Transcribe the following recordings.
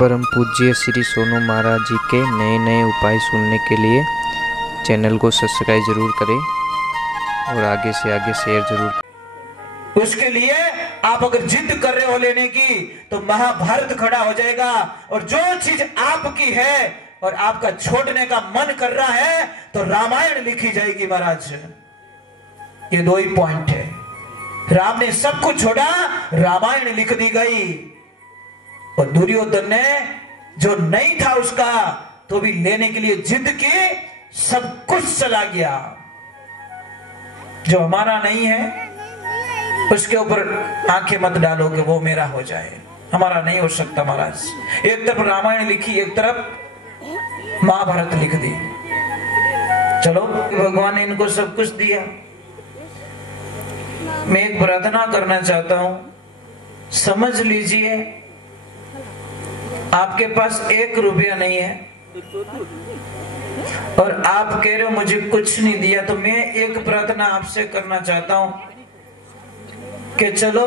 परम पूज्य श्री सोनू महाराज जी के नए नए उपाय सुनने के लिए चैनल को सब्सक्राइब जरूर करें और आगे से आगे शेयर जरूर करें। उसके लिए आप अगर जिद कर रहे हो लेने की तो महाभारत खड़ा हो जाएगा, और जो चीज आपकी है और आपका छोड़ने का मन कर रहा है तो रामायण लिखी जाएगी महाराज। ये दो ही पॉइंट है। राम ने सब कुछ छोड़ा, रामायण लिख दी गई। और दुर्योधन ने जो नहीं था उसका तो भी लेने के लिए जिद की, सब कुछ चला गया। जो हमारा नहीं है उसके ऊपर आंखें मत डालो कि वो मेरा हो जाए, हमारा नहीं हो सकता महाराज। एक तरफ रामायण लिखी, एक तरफ महाभारत लिख दी। चलो, भगवान ने इनको सब कुछ दिया। मैं एक प्रार्थना करना चाहता हूं, समझ लीजिए आपके पास 1 रुपया नहीं है और आप कह रहे हो मुझे कुछ नहीं दिया, तो मैं एक प्रार्थना आपसे करना चाहता हूं कि चलो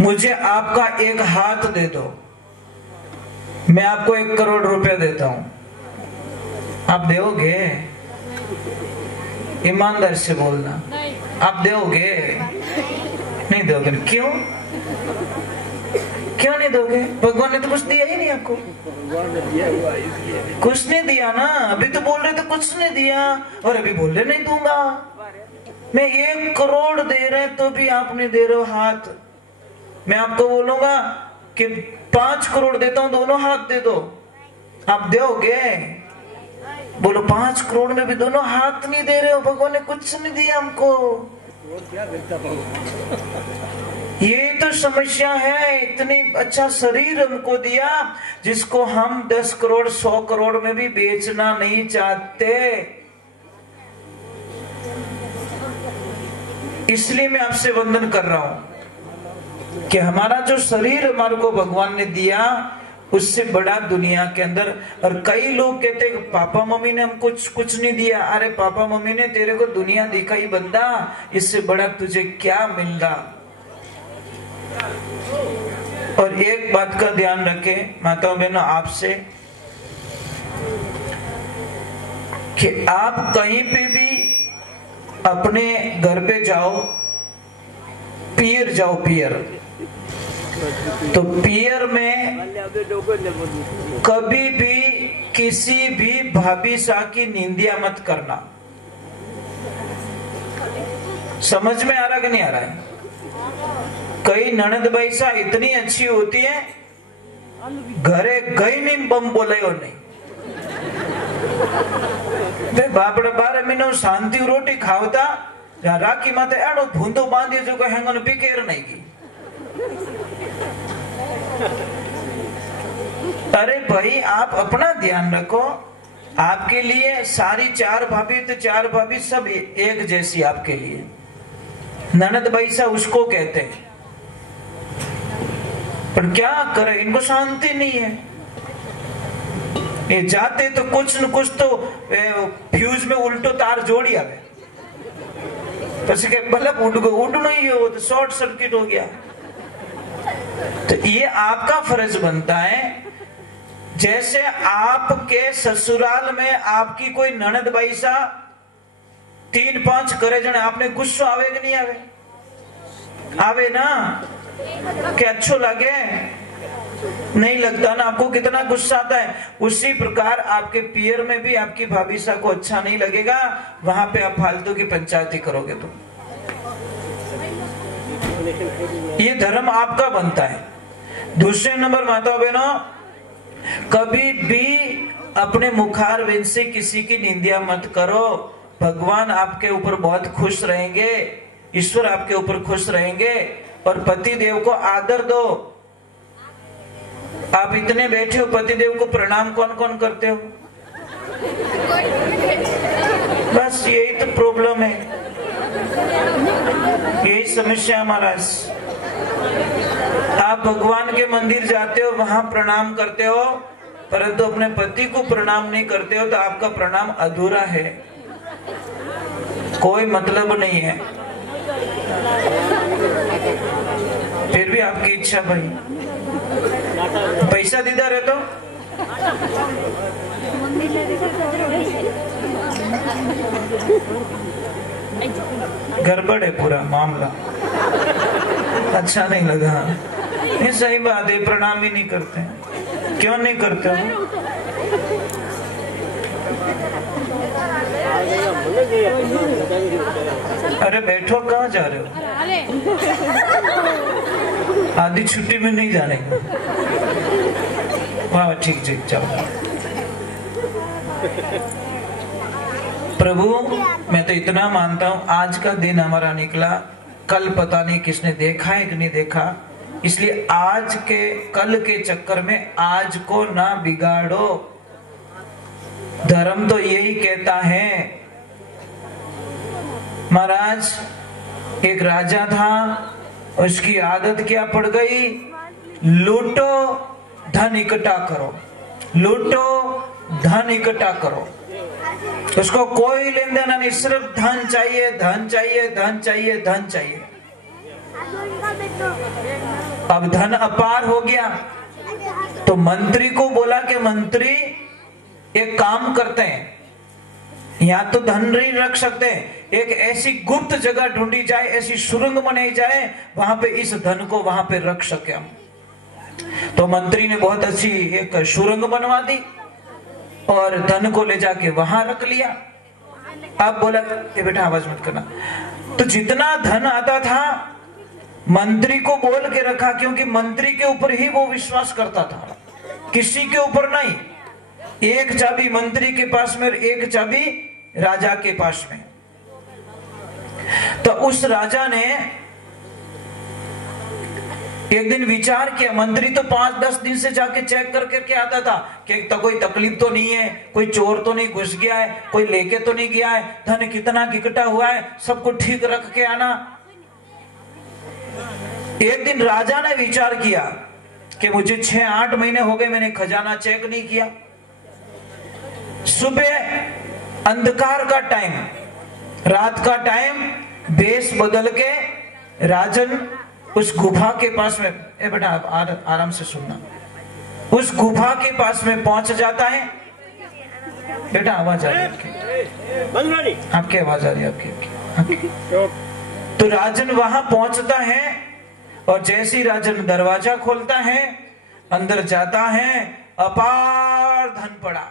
मुझे आपका एक हाथ दे दो, मैं आपको 1 करोड़ रुपया देता हूं। आप दोगे? ईमानदार से बोलना, आप दोगे? नहीं दोगे? क्यों क्यों नहीं दोगे? भगवान ने तो कुछ दिया ही नहीं आपको। कुछ नहीं दिया ना, अभी तो बोल रहे थे कुछ नहीं दिया और अभी बोल रहे नहीं दूंगा। मैं 1 करोड़ दे रहे तो भी आप नहीं दे रहे हो हाथ। मैं आपको बोलूंगा कि 5 करोड़ देता हूं, दोनों हाथ दे दो, आप दोगे? बोलो 5 करोड़ में भी दोनों हाथ नहीं दे रहे हो। भगवान ने कुछ नहीं दिया हमको। ये तो समस्या है। इतनी अच्छा शरीर हमको दिया जिसको हम 10 करोड़ 100 करोड़ में भी बेचना नहीं चाहते। इसलिए मैं आपसे वंदन कर रहा हूं कि हमारा जो शरीर हमारे को भगवान ने दिया उससे बड़ा दुनिया के अंदर। और कई लोग कहते हैं पापा मम्मी ने हमको कुछ नहीं दिया। अरे पापा मम्मी ने तेरे को दुनिया दिखाई बंदा, इससे बड़ा तुझे क्या मिलगा। और एक बात का ध्यान रखें माताओं बहनों आपसे, कि आप कहीं पे भी अपने घर पे जाओ, पियर जाओ, पियर, तो पियर में कभी भी किसी भी भाभी सा की निंदिया मत करना। समझ में आ रहा कि नहीं आ रहा है? कई ननद भाई सा इतनी अच्छी होती है, घरे गई नहीं बम बोले हो नहीं। बापड़े 12 महीने शांति रोटी खावता राखी माते एडो भूंदो बांधी जो को हेंगन पिकेर नहीं की। अरे भाई आप अपना ध्यान रखो। आपके लिए सारी 4 भाभी तो 4 भाभी सब एक जैसी आपके लिए। ननद भाई सा उसको कहते हैं, पर क्या करे, इनको शांति नहीं है। ये जाते तो कुछ न कुछ तो फ्यूज में उल्टो तार जोड़ी आवे, પછી કે બલ્બ ઉડનો ही हो तो शॉर्ट सर्किट हो गया। तो ये आपका फर्ज बनता है, जैसे आपके ससुराल में आपकी कोई ननद भाई सा 3-5 करे जने आपने गुस्सा आवे कि नहीं आवे? आवे ना? क्या अच्छो लगे? नहीं लगता ना आपको? कितना गुस्सा आता है। उसी प्रकार आपके पियर में भी आपकी भाभी सा को अच्छा नहीं लगेगा, वहां पे आप फालतू की पंचायती करोगे तो ये धर्म आपका बनता है। दूसरे नंबर माता बहनों, कभी भी अपने मुखार बिन से किसी की निंदा मत करो। भगवान आपके ऊपर बहुत खुश रहेंगे, ईश्वर आपके ऊपर खुश रहेंगे। और पति देव को आदर दो। आप इतने बैठे हो, पति देव को प्रणाम कौन कौन करते हो? बस यही तो प्रॉब्लम है, यही समस्या हमारा। आप भगवान के मंदिर जाते हो, वहां प्रणाम करते हो, परंतु अपने पति को प्रणाम नहीं करते हो, तो आपका प्रणाम अधूरा है, कोई मतलब नहीं है। फिर भी आपकी इच्छा भाई पैसा दीदा रहे तो गड़बड़ है पूरा मामला, अच्छा नहीं लगा। ये सही बात है, प्रणाम ही नहीं करते। क्यों नहीं करते हो? अरे बैठो, कहाँ जा रहे हो? आधी छुट्टी में नहीं जाने। वाह, ठीक ठीक, चलो। प्रभु, मैं तो इतना मानता हूं, आज का दिन हमारा निकला, कल पता नहीं किसने देखा है कि नहीं देखा, इसलिए आज के कल के चक्कर में आज को ना बिगाड़ो। धर्म तो यही कहता है। महाराज, एक राजा था, उसकी आदत क्या पड़ गई? लूटो धन इकट्ठा करो, लूटो धन इकट्ठा करो। उसको कोई लेन देन नहीं, सिर्फ धन चाहिए, धन चाहिए, धन चाहिए, धन चाहिए। अब धन अपार हो गया तो मंत्री को बोला कि मंत्री, एक काम करते हैं, यहाँ तो धन नहीं रख सकते, एक ऐसी गुप्त जगह ढूंढी जाए, ऐसी सुरंग बनाई जाए, वहां पे इस धन को वहां पे रख सके हम। तो मंत्री ने बहुत अच्छी एक सुरंग बनवा दी और धन को ले जाके वहां रख लिया। अब बोला, ये बेटा आवाज मत करना। तो जितना धन आता था मंत्री को बोल के रखा, क्योंकि मंत्री के ऊपर ही वो विश्वास करता था, किसी के ऊपर नहीं। एक चाबी मंत्री के पास में, एक चाबी राजा के पास में। तो उस राजा ने एक दिन विचार किया, मंत्री तो 5-10 दिन से जाके चेक करके आता था कि तो कोई तकलीफ तो नहीं है, कोई चोर तो नहीं घुस गया है, कोई लेके तो नहीं गया है, धन कितना इकट्ठा हुआ है, सबको ठीक रख के आना। एक दिन राजा ने विचार किया कि मुझे 6-8 महीने हो गए, मैंने खजाना चेक नहीं किया। सुबह अंधकार का टाइम, रात का टाइम, भेष बदल के राजन उस गुफा के पास में, ए बेटा आराम से सुनना, उस गुफा के पास में पहुंच जाता है। बेटा आवाज आ रही है आपकी आवाज आ रही है आपकी। तो राजन वहां पहुंचता है और जैसे ही राजन दरवाजा खोलता है, अंदर जाता है, अपार धन पड़ा,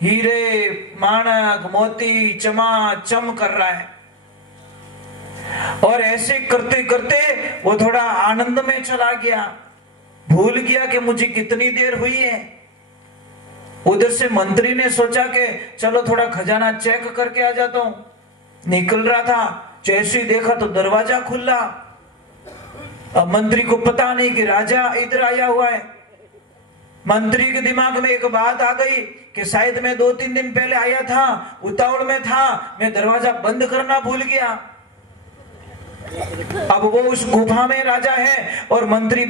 हीरे माणक मोती चमाचम कर रहा है। और ऐसे करते करते वो थोड़ा आनंद में चला गया, भूल गया कि मुझे कितनी देर हुई है। उधर से मंत्री ने सोचा कि चलो थोड़ा खजाना चेक करके आ जाता हूं। निकल रहा था, जैसे ही देखा तो दरवाजा खुला। अब मंत्री को पता नहीं कि राजा इधर आया हुआ है। मंत्री के दिमाग में एक बात आ गई कि शायद मैं 2-3 दिन पहले आया था, उतावड़ में था, मैं दरवाजा बंद करना भूल गया। अब वो उस गुफा में राजा है और मंत्री